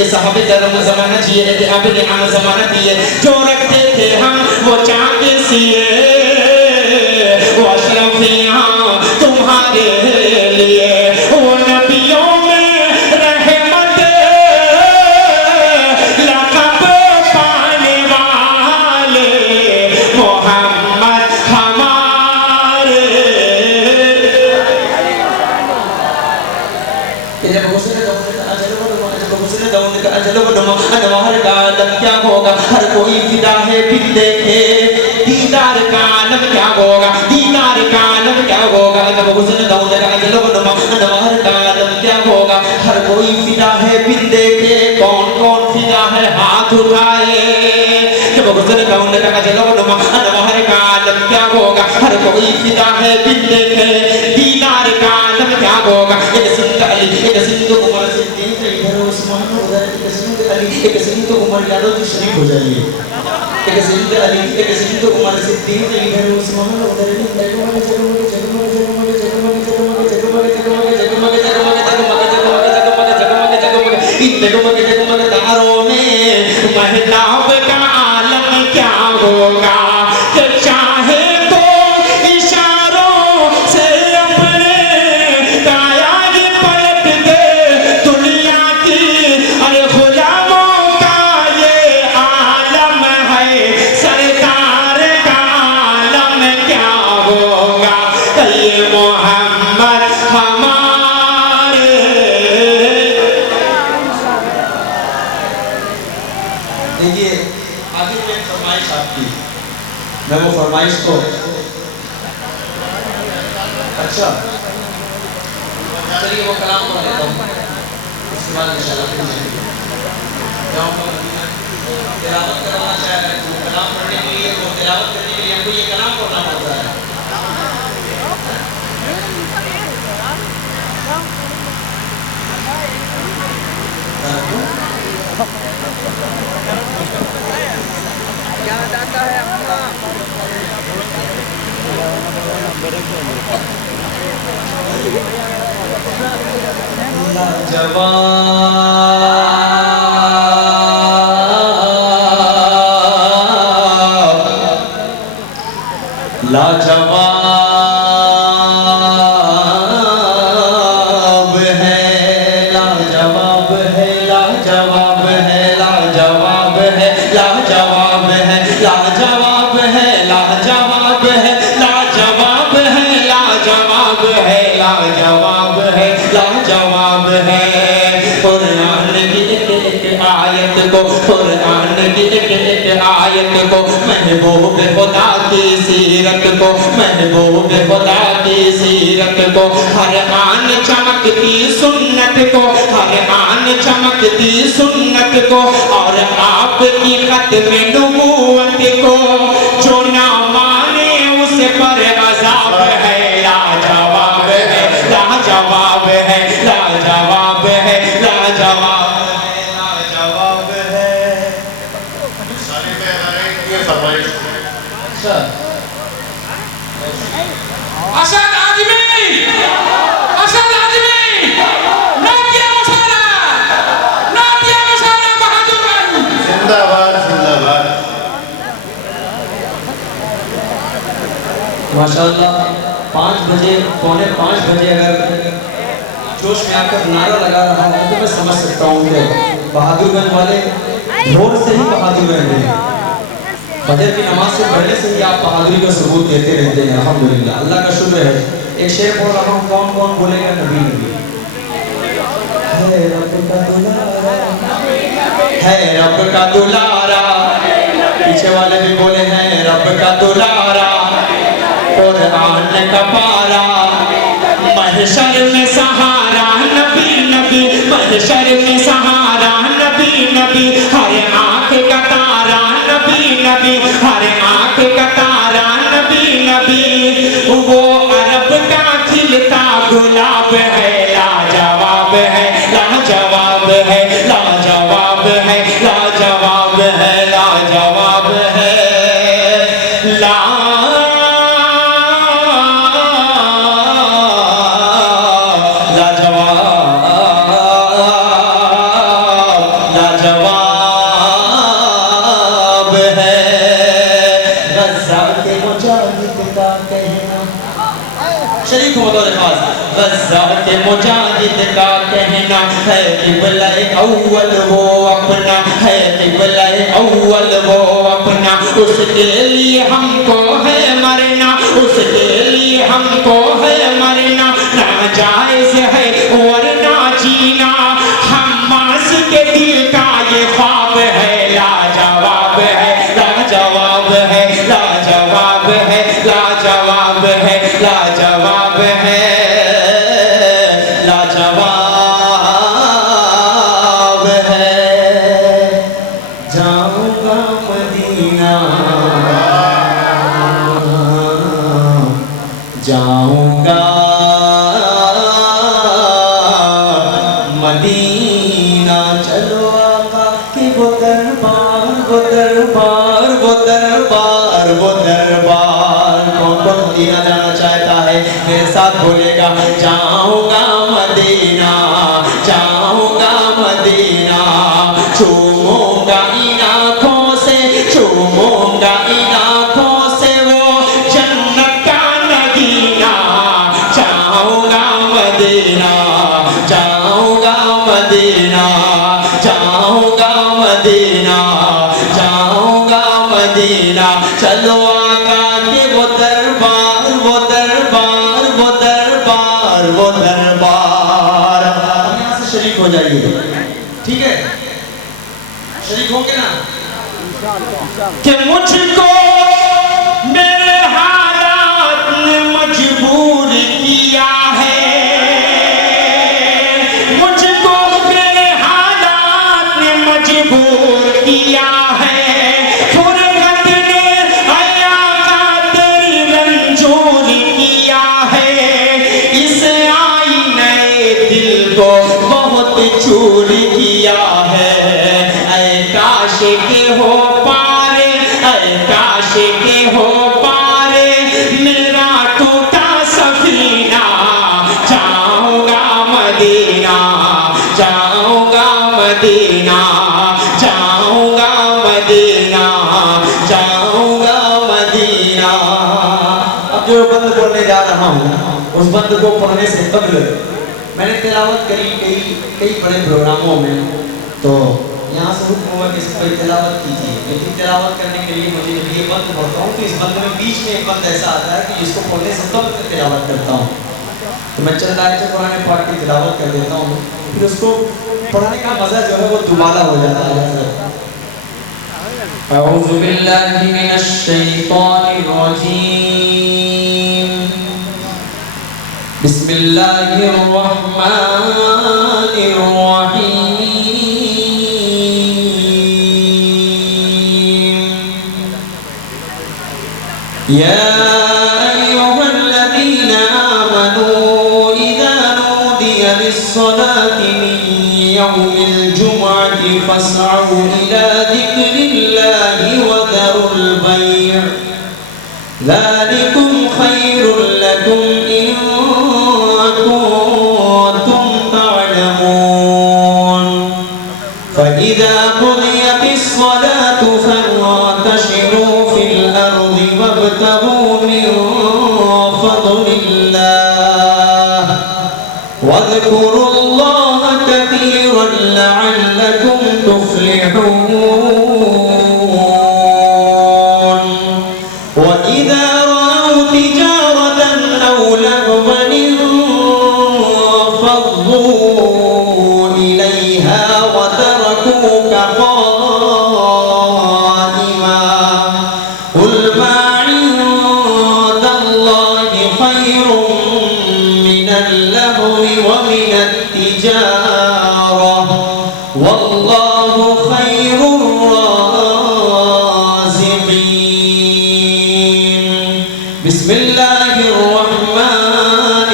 یہ صحابہ کرام زمانہ جیے کہ اب نعم زمانہ دیے جو رکھتے تھے ہم وہ چاند سیے وہ اشرفیاں تمہارے لیے وہ نبیوں میں رحمت لقب پانے والے محمد ہمارے جب حسن انوار کا عالم کیا ہوگا ہر کوئی فدا ہے پھر دیکھے دیدار کا عالم کیا ہوگا دیدار کا عالم کیا ہوگا جب حسن دون کا انوار کا عالم کیا ہوگا ہر کوئی فدا ہے پھر دیکھے کون کون فدا ہے ہاتھ اٹھائے جب حسن دون کا انوار کا عالم کیا ہوگا ہر کوئی فدا ہے پھر دیکھے دیدار کا عالم کیا ہوگا ایک سندھ علی ایک سندھ عمر صدیق ادھر عثمان ادھر ایک سندھ عمر یادو جی شریف ہو جائیے ایک سندھ علی ایک سندھ عمر صدیق ادھر عثمان ادھر جگمگ تاروں میں مہتاب کا عالم کیا ہوگا کہ چاہے تو اشاروں سے اپنے کایا ہی پلٹ دے دنیا کی ارے غلاموں کا یہ عالم ہے سرکار کا عالم کیا ہوگا کہ یہ محمد ہمارے دیکھیے آگے میں فرمائش آپ کی میں وہ فرمائش کو اچھا چلیے وہ کلام کو لیتا ہوں اس کے بعد انشاءاللہ پھر جائیں گے جاؤں گا مدینہ تلاوت کروانا چاہ رہے ہیں کلام پڑھنے کے لیے تو تلاوت کرنے کے لیے ہم کو یہ کلام پڑھنا پڑتا ہے لاجواب ہے لاجواب ہے لاجواب ہے لاجواب ہے لاجواب ہے لاجواب ہے لاجواب ہے لاجواب ہے لاجواب ہے لاجواب ہے لاجواب ہے قرآن کی ایک آیت کو قرآن کی ایک آیت کو محبوب خدا کی سیرت کو محبوب خدا کی سیرت کو ہر آن چمکتی سنت کو ہر آن چمکتی سنت کو اور آپ کی ختم نبوت کو جو نہ مانے اس پر عذاب ہے لاجواب ہے لاجواب ہے لاجواب ہے لاجواب ہے لاجواب ہے سارے میں ہمارے یہ فرمائش اچھا اسد آدمی ناتیہ مسالہ بہادر بھائی زندہ باد زندہ باد ماشاءاللہ 5 بجے پونے 5 بجے اگر جوش میں آ کر نعرہ لگا رہا ہوں تو میں سمجھ سکتا ہوں کہ بہادر گنج والے بھور سے ہی بہادر رہتے ہیں فجر کی نماز سے پڑھنے سے ہی آپ بہادری کا ثبوت دیتے رہتے ہیں الحمدللہ اللہ کا شکر ہے ایک شعر پڑھ رہا ہوں کون کون بولے گا نبی نبی ہے رب کا دلارا ہے رب کا دلارا پیچھے والے بھی بولے ہیں رب کا دلارا قرآن کا پارا محشر میں سہارا نبی نبی محشر میں سہارا نبی نبی ہر آنکھ کا تارا نبی نبی ہر آنکھ کا تارا نبی نبی وہ عرب کا کھلتا گلاب ہے لاجواب ہے لاجواب ہے لاجواب ہے لاجواب ہے لاجواب ہے غزات مجاہد کا کہنا ہے قبلہ اول وہ اپنا ہے قبلہ اول وہ اپنا اس کے لیے ہم کو ہے مرنا اس کے لیے ہم کو ہے مرنا ناجائز ہے ورنہ جینا حماس کے دل کا یہ خواب ہے لاجواب ہے لاجواب ہے لاجواب ہے لاجواب ہے لاجواب ہے لاجواب ہے جاؤں گا مدینہ جاؤں گا مدینہ چلو آقا کہ وہ دربار وہ دربار وہ دربار وہ دربار کون کون مدینہ جانا چاہتا ہے میرے ساتھ بولے گا جاؤں گا مدینہ جاؤں گا مدینہ چوموں گا ان آنکھوں سے چوموں گا ان آنکھوں سے وہ جنت کا نگینہ جاؤں گا مدینہ جاؤں گا مدینہ جاؤں گا مدینہ جاؤں گا مدینہ چلو آقا کہ وہ دربار وہ دربار وہ دربار وہ دربار یہاں سے شریک ہو جائیے ٹھیک ہے شریک ہوں گے نا کہ مجھ کو میرے حالات نے مجبور کیا ہے مجھ کو میرے حالات نے مجبور کیا ہے فرقت نے آیا کا تیری رنجور کیا ہے اس آئینے دل کو بہت چور کیا ہے اے کاش کے ہو پارے اے کاش کے ہو پارے میرا ٹوٹا سفینہ جاؤں گا مدینہ جاؤں گا مدینہ جاؤں گا مدینہ جاؤں گا مدینہ اب جو بند بولنے جا رہا ہوں اس بند کو پڑھنے سے قبل میں نے تلاوت کری کئی بڑے پروگراموں میں تو یہاں سے حکم ہوا کہ اس پر تلاوت کیجیے لیکن تلاوت کرنے کے لیے مجھے یہ بند پڑھتا ہوں تو اس بند میں بیچ میں ایک بند ایسا آتا ہے کہ جس کو پڑھنے سے قبل تلاوت کرتا ہوں تو میں چند آیتیں قرآن پاک کی تلاوت کر دیتا ہوں پھر اس کو پڑھنے کا مزہ جو ہے وہ دوبارہ ہو جاتا ہے اعوذ باللہ من الشیطان الرجیم بسم اللہ الرحمن الرحیم یا ایہا الذین آمنوا اذا نودی للصلاة من یوم الجمعة فاسعوا الى ذکر اللہ وذروا البیع ذلكم خیر لکم ان كنتم تعلمون فإذا قضيت الصلاة فانتشروا في الأرض وابتغوا من فضل الله واذكروا الله كثيرا لعلكم تفلحون وإذا رأوا تجارة أو لهوا انفضوا إليها وتركوك قائما قل ما عند الله خير من اللهو ومن التجارة والله خير الرازقين بسم الله الرحمن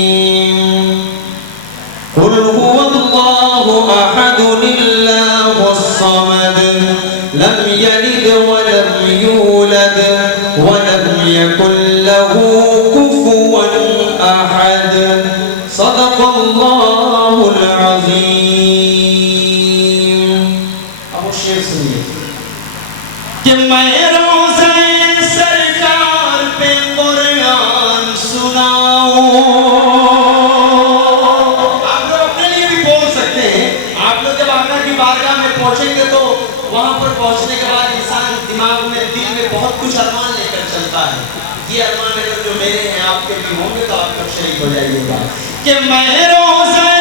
الرحيم قل هو الله أحد الله الصمد لم يلد ولم يولد ولم يكن له كفوا أحد صدق الله العظيم اب شیخ سنیے کہ میں روزہ سرکار کچھ ارمان لے کر چلتا ہے. یہ ارمان اگر جو میرے ہیں آپ کے بھی ہوں گے تو آپ کب شریک ہو جائیے گا کہ میں روزے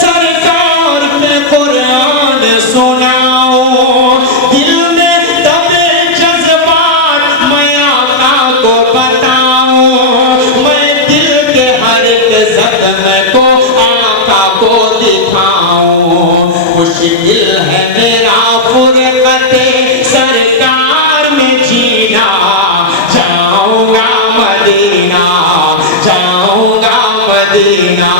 سرکار پہ قرآن سناؤں, دل میں دبے جذبات میں آقا کو بتاؤں, میں دل کے ہر ایک زخم کو آقا کو دکھاؤں. مشکل ہے میرا فرقت سرکار میں جینا, جاؤں گا مدینہ, جاؤں گا مدینہ.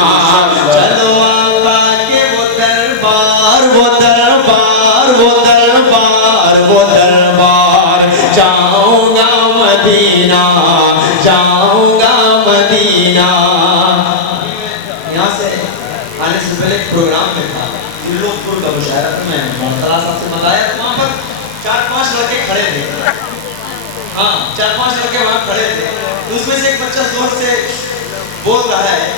چلو آقا کے وہ دربار, وہ دربار, وہ دربار, وہ دربار, جاؤں گا مدینہ, جاؤں گا مدینہ. یہاں سے آنے سے پہلے ایک پروگرام میں تھا, لوگ پور کا مشاعرہ تھا, میں محترم صاحب سے بتایا تو وہاں پر 4-5 لڑکے کھڑے تھے. ہاں 4-5 لڑکے وہاں کھڑے تھے. اس میں سے ایک بچہ زور سے بول رہا ہے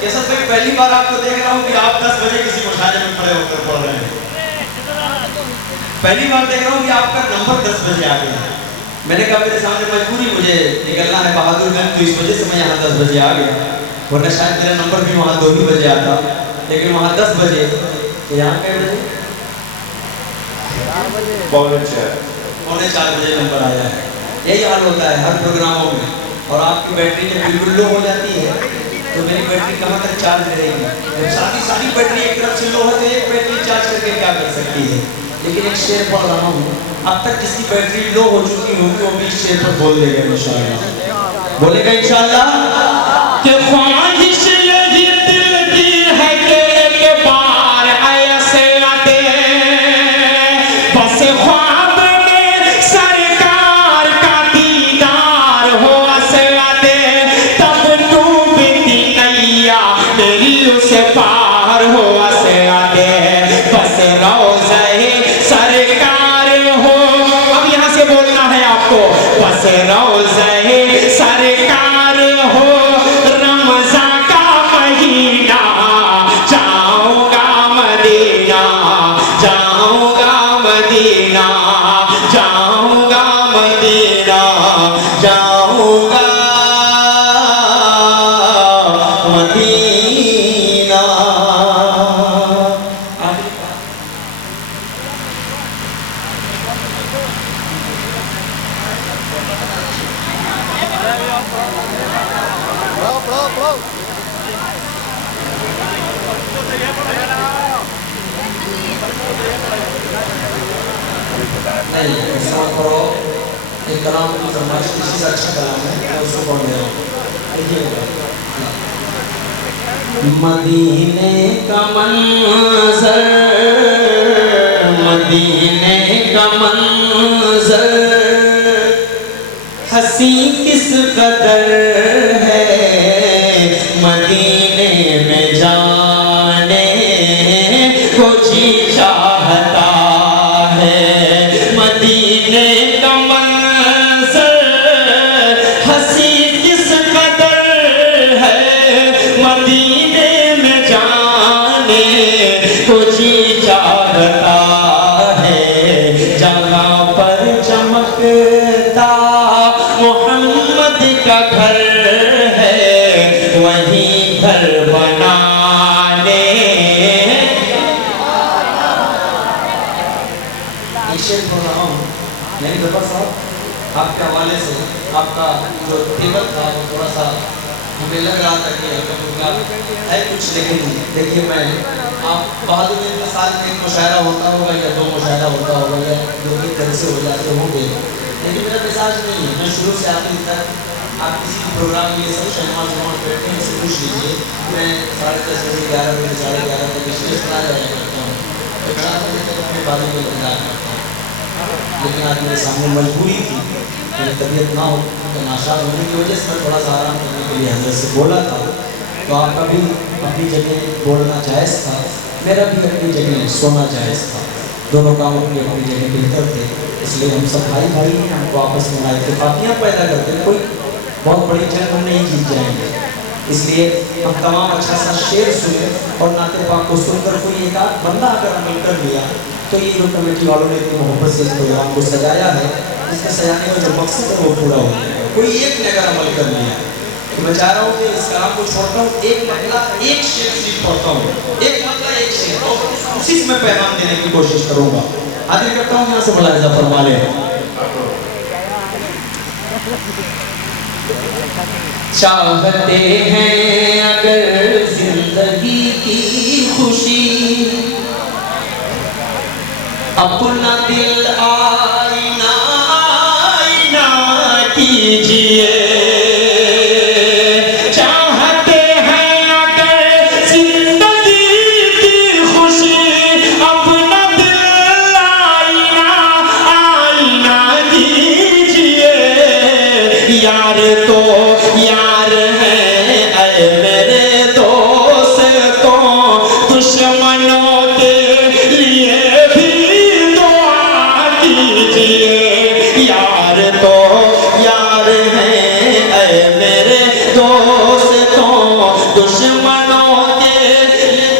کہ سر میں پہلی بار آپ کو دیکھ رہا ہوں کہ آپ 10 بجے کسی مشاعرے میں کھڑے ہو کر پڑھ رہے ہیں. پہلی بار دیکھ رہا ہوں کہ آپ کا نمبر 10 بجے آ گیا. میں نے کہا میرے سامنے مجبوری, مجھے نکلنا ہے بہادر گنج, تو اس وجہ سے میں یہاں 10 بجے آ گیا, ورنہ شاید میرا نمبر بھی وہاں 2 ہی بجے آتا, لیکن وہاں 10 بجے. یہاں کئے بجے؟ 3:45 بجے نمبر آیا ہے. یہی حال ہوتا ہے ہر پروگراموں میں. اور آپ کی بیٹری جب بالکل لو ہو جاتی ہے تو میری بیٹری کہاں تک چارج رہے گی؟ جب ساری بیٹری ایک طرف سے لو ہوتی ہے, ایک بیٹری چارج کر کے کیا کر سکتی ہے؟ لیکن ایک شعر پڑھ رہا ہوں, اب تک جس کی بیٹری لو ہو چکی ہوگی وہ بھی اس شعر پر بول دے گا انشاءاللہ. بولے گا انشاءاللہ کہ خواہش یہی دل کی ہے کہ ایک بار ایسے آتے, بس خواب میں سرکار کا دیدار ہو ایسے آتے, تب ڈوبتی نیا میری اسے پار ہو ایسے آتے, بس روضہ سرکار ہو. اب یہاں سے بولنا ہے آپ کو, بس روضہ سرکار ہو, رمضان کا مہینہ, جاؤں گا مدینہ, جاؤں گا مدینہ, جاؤں گا مدینہ, جاؤں گا مدینہ. نہیں ایسا کرو, ایک کلام کی فرمائش کسی سے اچھا کلام ہے میں اس کو پڑھ دے رہا ہوں. دیکھیے مدینے کا منظر, مدینے کا منظر حسین کس قدر ہے, مدینے میں جانے کو جی چاہتا ہے, مدینے کا منظر حسین کس قدر ہے, مدینے میں جانے کو جی چاہتا ہے, جہاں پر چمکتا محمد کا گھر ہے, وہیں گھر بنانے. شعر پڑھ رہا ہوں یعنی بابا صاحب آپ کے حوالے سے آپ کا جو ٹیبل تھا وہ تھوڑا سا ہمیں لگ رہا تھا کہ ہلکا ہے کچھ, لیکن دیکھیے میں آپ بہادر کے سال میں ایک مشاعرہ ہوتا ہوگا یا 2 مشاعرہ ہوتا ہوگا یا 2 طرح سے ہو جاتے ہوں گے, لیکن میرا مزاج نہیں ہے. میں شروع سے آخر تک آپ کسی بھی پروگرام کے لیے سب شہنواز جماعت بیٹھے ہیں, سے پوچھ لیجیے. میں 10:30 بجے 11 بجے 11:30 بجے اسٹیج پر آ جایا کرتا ہوں, تو 4 بجے تک اپنے بازو میں انتظار کرتا ہوں. لیکن آج میرے سامنے مجبوری تھی, میری طبیعت نہ ہو تو ناشاد ہونے کی وجہ سے میں تھوڑا سا آرام کرنے کے لیے حضرت سے بولا تھا. تو آپ کا بھی اپنی جگہ بولنا جائز تھا, میرا بھی اپنی جگہ سونا جائز تھا. دونوں کاموں کی اپنی جگہ بہتر تھے, اس لیے ہم سب بھائی بھائی ہیں, ہم کو آپس میں اتفاقیاں پیدا کرتے ہیں. کوئی بہت بڑی جنگ ہم نہیں جیت جائیں گے, اس لیے ہم تمام اچھا سا شعر سنیں اور نعت پاک کو سن کر کوئی ایک آدھ بندہ اگر عمل کر لیا تو یہ جو کمیٹی والوں نے اتنی محبت سے اس پروگرام کو سجایا ہے جس کے سیانے کا جو مقصد ہے وہ پورا ہو جائے گا. کوئی ایک نے اگر عمل کر لیا تو میں چاہ رہا ہوں کہ اس کلام کو چھوڑتا ہوں, ایک مطلع ایک شعر صرف پڑھتا ہوں, ایک مطلع ایک شعر, اور اسی سے میں پیغام دینے کی کوشش کروں گا. حاضر کرتا ہوں یہاں سے ملاحظہ فرما لیں. چاہتے ہیں اگر زندگی کی خوشی, اپنا دل آئینہ آئینہ کیجئے. چاہتے ہیں اگر زندگی کی خوشی, اپنا دل آئینہ آئینہ کیجئے. یار تو یار ہے اے میرے دوستوں, دشمنوں کے لیے بھی دعا کیجئے. یار تو یار ہے اے میرے دوستوں, دشمنوں کے لیے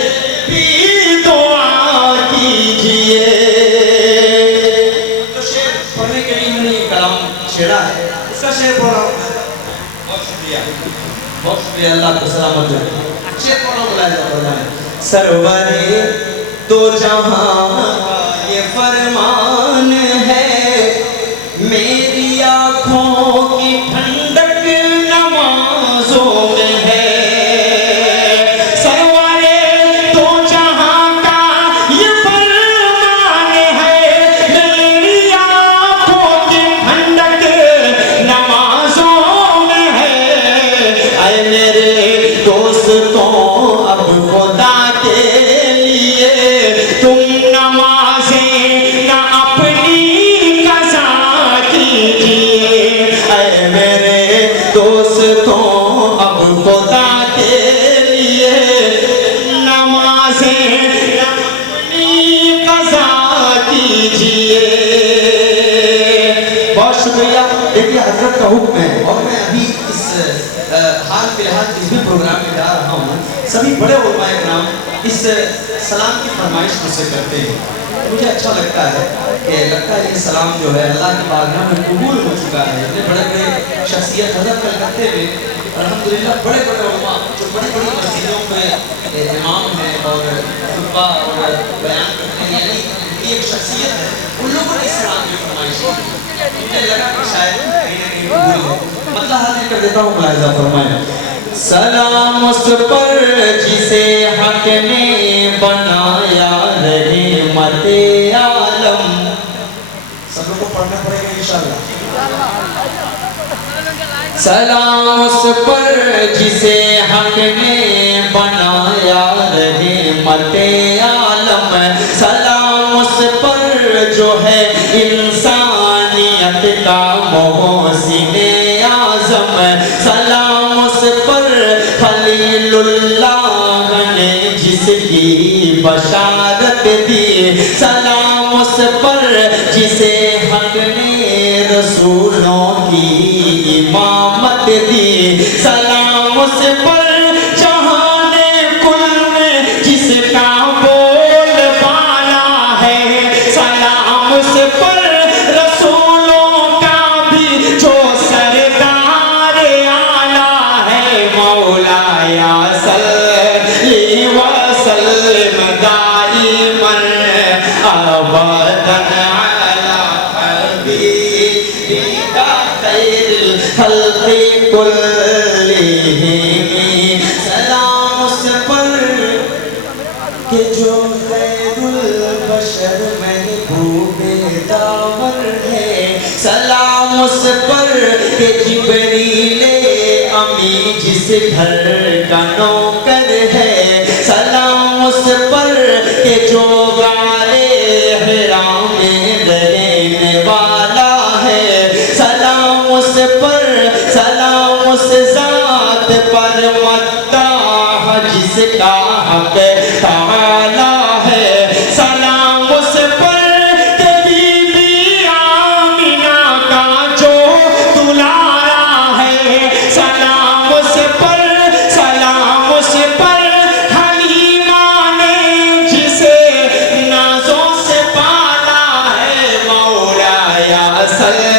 بھی دعا کیجئے. تو شعر پڑھنے کے لیے میں نے یہ کلام چھیڑا ہے, اس کا شعر پڑھا ہوں. بہت شکریہ, بہت شکریہ, اللہ کو سلامت رکھے. شعر پڑھا ملاحظہ فرمائیں. سرورِ دو جہاں کا یہ فرمان ہے, میری آنکھوں کی ٹھنڈک نمازوں میں ہے. سرورِ دو جہاں کا یہ فرمان ہے, میری آنکھوں کی ٹھنڈک نمازوں میں ہے. اے میرے دوستوں اب خدا کے لیے تم نمازیں نہ اپنی قضا کیجئے. اے میرے دوستوں اب خدا کے لیے نمازیں نہ اپنی قضا کیجئے. بہت شکریہ. دیکھیے حضرت کا حکم ہے, اور میں ابھی اس حال فی الحال جس بھی پروگرام میں جا رہا ہوں, سبھی بڑے علماء کرام اس سلام کی فرمائش مجھ سے کرتے ہیں. مجھے اچھا لگتا ہے کہ یہ سلام جو ہے اللہ کی بارگاہ میں قبول ہو چکا ہے. اتنے بڑے بڑے شخصیت حضرت کلکتے میں الحمدللہ بڑے بڑے علماء جو بڑی بڑی مسجدوں میں امام ہیں اور خطبہ اور بیان کرتے ہیں, یعنی ایک شخصیت ہے, ان لوگوں نے اس سلام کی فرمائش کی. مجھے لگا کہ شاید کہیں نہ کہیں قبول ہے. مطلب حاضر کر دیتا ہوں, ملاحظہ فرمائیں. سلام اس پر جسے حق نے بنایا رحمت عالم. سب لوگوں کو پڑھنا پڑے گا انشاءاللہ. سلام اس پر جسے حق نے بنایا رحمت عالم. سلام اس پر جو ہے انسانیت کا محسن اعظم. سلام اس پر خلیل اللہ نے جس کی بشارت دی. سلام اس پر جسے حق نے رسولوں کی امامت دی. سلام اس پر جہان کل میں جس کا بول بالا ہے. سلام اس پر رسولوں کا بھی جو سردار اعلیٰ ہے. مولایا صلی وسلم دائما ابدا علی حبیبک خیر الخلق کلہم. سلام اس پر کہ جو خیر البشر محبوب داور ہے. سلام اس پر کہ جبریل امی جس گھر کا نوکر ہے. سلام اس پر کہ جو غار حرا میں رہنے والا ہے. سلام اس پر, سلام اس ذات پر مداح جس کا حق تعالی ہے. سلام اس پر کہ بی بی آمینہ کا جو دلارا ہے. سلام اس پر, سلام اس پر حلیمہ نے جسے نازوں سے پالا ہے. مولایا صلی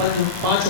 5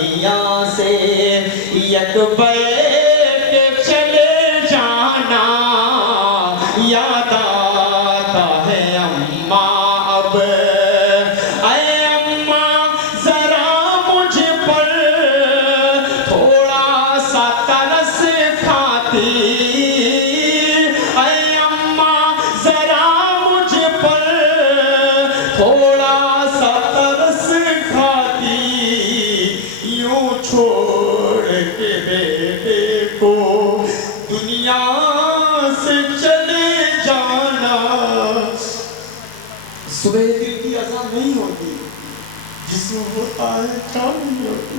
دنیا سے یک بیٹھ چلے جانا یاد آتا ہے اماں اب اے اماں ذرا مجھ پر تھوڑا سا ترس کھاتی اے اماں ذرا مجھ پر تھوڑا سا ترس کھاتی یوں چھوڑ کے بیٹے کو دنیا سے چلے جانا صبح دل کی اذان نہیں ہوتی جسم ہوتا ہے چاہ نہیں ہوتی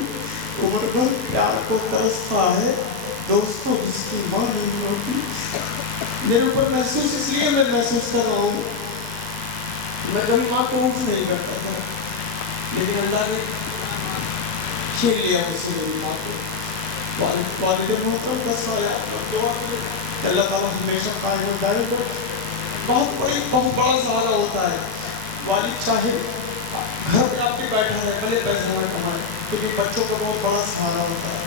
عمر بھر پیار کو ترستا ہے دوستوں جس کی ماں نہیں ہوتی میرے اوپر محسوس اس لیے میں محسوس کر رہا ہوں میں کبھی ماں کو اوف نہیں کرتا تھا لیکن اللہ نے چھین لیا مجھ سے میری ماں کو والد محترم کا سایہ دعا کرے کہ اللہ تعالیٰ ہمیشہ قائم و دائم کرے بہت بڑا سہارا ہوتا ہے والد چاہے گھر پہ آپ کے بیٹھا ہے بھلے پیسہ نہ کمائے لیکن بچوں کا بہت بڑا سہارا ہوتا ہے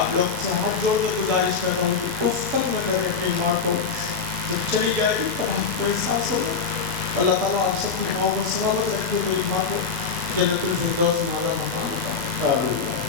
آپ لوگ سے ہاتھ جوڑ کے گزارش کرتا ہوں کہ اف تک نہ کرے اپنی ماں کو جب چلی جائے گی تب آپ کو احساس ہوگا اللہ تعالیٰ آپ سب کی ماں کو سلامت رکھے میری ماں کو جنت الفردوس میں اعلیٰ مقام عطا فرمائے.